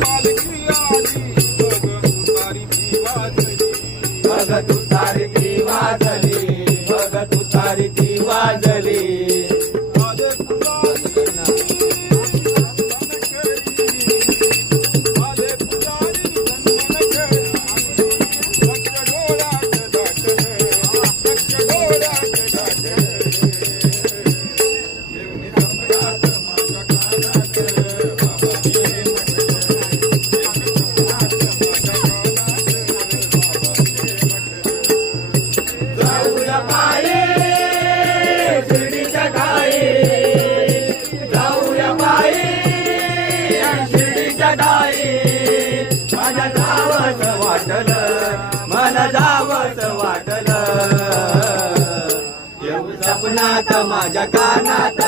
पालखी आली बघ तुतारी ती वाजली बघ तुतारी ती वाजली आले पुजारी आले पुजारी सन्मान करी लक्ष डोळ्यात दाटले लक्ष डोळ्यात दाटले देवनी सम्राट माझ्या कानात जाऊया पायी शिर्डीच्या ठाई जाऊया पायी शिर्डीच्या ठाई मला जावंच वाटलं मला जावंच वाटलं येऊ सपनात माझ्या कानात